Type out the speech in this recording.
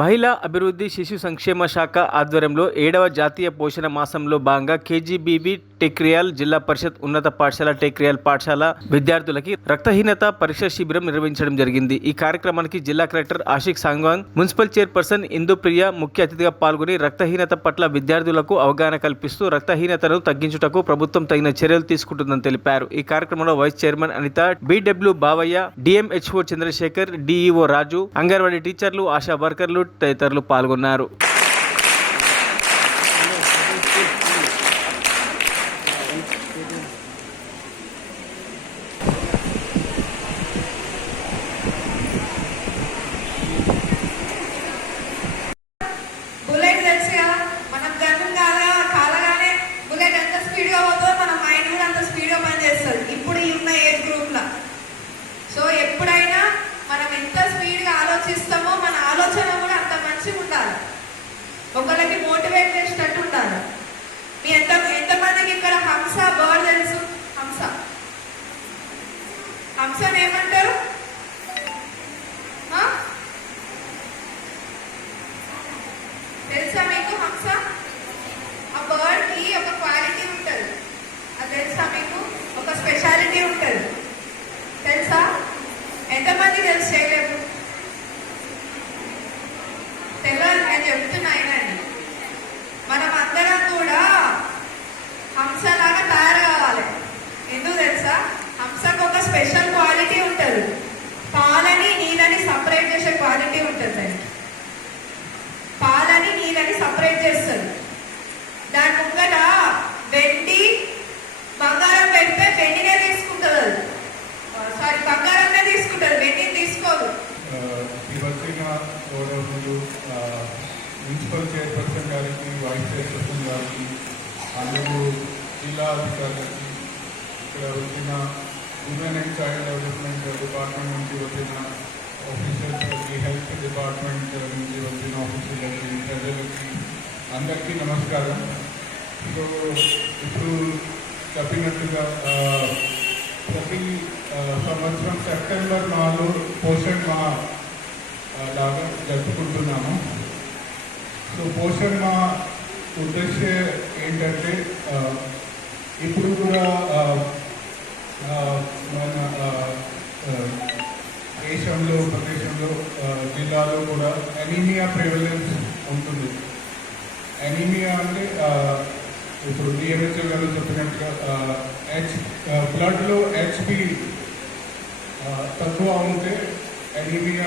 మహిళా అభివృద్ధి శిశు సంక్షేమ శాఖ ఆధ్వర్యంలో 7వ జాతీయ పోషణ మాసంలో భాగంగా కేజీబీవీ టెక్రియాల్ జిల్లా పరిషత్ ఉన్నత పాఠశాల టెక్రియాల్ పాఠశాల విద్యార్థులకి రక్తహీనత పరీక్ష శిబిరం నిర్వహించడం జరిగింది. ఈ కార్యక్రమానికి జిల్లా collector Ashiq సాంగ్వాంగ్, municipal chairperson Indupriya ముఖ్య అతిథిగా పాల్గొని రక్తహీనత పట్ల విద్యార్థులకు అవగాహన కల్పిస్తూ రక్తహీనతను తగ్గించుటకు ప్రభుత్వం తగిన చర్యలు తీసుకుంటుందని తెలిపారు. ఈ కార్యక్రమంలో vice chairman Anitha, BW Bavayya, DMHO Chandrashekar, DEO Raju, Anganwadi టీచర్లు, ఆశా వర్కర్లు తదితరులు పాల్గొన్నారు. సో ఎప్పుడైనా మనం ఎంత స్పీడ్గా ఆలోచిస్తామో మన ఆలోచన కూడా అంత మంచిగా ఉండాలి, ఒకరికి మోటివేట్ చేసేటట్టు ఉండాలి. మీ ఎంతమందికి ఇక్కడ హంస బర్డ్ తెలుసు? హంసని ఏమంటారు? తెలుసా మీకు హంస? ఆ బర్డ్కి ఒక క్వాలిటీ ఉంటుంది, అది తెలుసా మీకు? ఒక స్పెషాలిటీ ఉంటుంది, తెలుసా? ఎంతమంది తెలుసు? చేయలేదు, తెలియదు. నేను చెప్తున్నా అయినండి, మనం అందరం కూడా హంసలాగా తయారు కావాలి. ఎందుకు తెలుసా? హంసకు ఒక స్పెషల్ క్వాలిటీ ఉంటుంది, పాలని నీళ్ళని సపరేట్ చేసే క్వాలిటీ ఉంటుంది. పాలని నీళ్ళని సపరేట్ చేస్తుంది. దాని ముంగట వెండి బంగారం పెడితే వెండినే తీసుకుంటుంది, అది సారీ బంగారమే తీసుకుంటారు, వెండిని తీసుకోదు. మున్సిపల్ చైర్పర్సన్ గారికి, వైస్ చైర్పర్సన్ గారికి, అందరూ జిల్లా అధికారులకి, ఇక్కడ వచ్చిన women and child development department నుంచి వచ్చిన ఆఫీసర్స్కి, హెల్త్ డిపార్ట్మెంట్ నుంచి వచ్చిన ఆఫీసర్లకి, ప్రజలకి అందరికీ నమస్కారం. సో ఇప్పుడు చెప్పినట్టుగా ప్రతి సంవత్సరం సెప్టెంబర్ 4 పోషణ్ మా లాగా జరుపుకుంటున్నాము. సో పోషణ్ మా ఉద్దేశం ఏంటంటే ఇప్పుడు కూడా మన దేశంలో, ప్రదేశంలో, జిల్లాలో కూడా ఎనీమియా ప్రివలెన్స్ ఉంటుంది. ఎనీమియా అంటే ఇప్పుడు డిఎంహెచ్ఓ గారు చెప్పినట్టుగా బ్లడ్లో హెచ్పి తక్కువ ఉంటే ఎనీమియా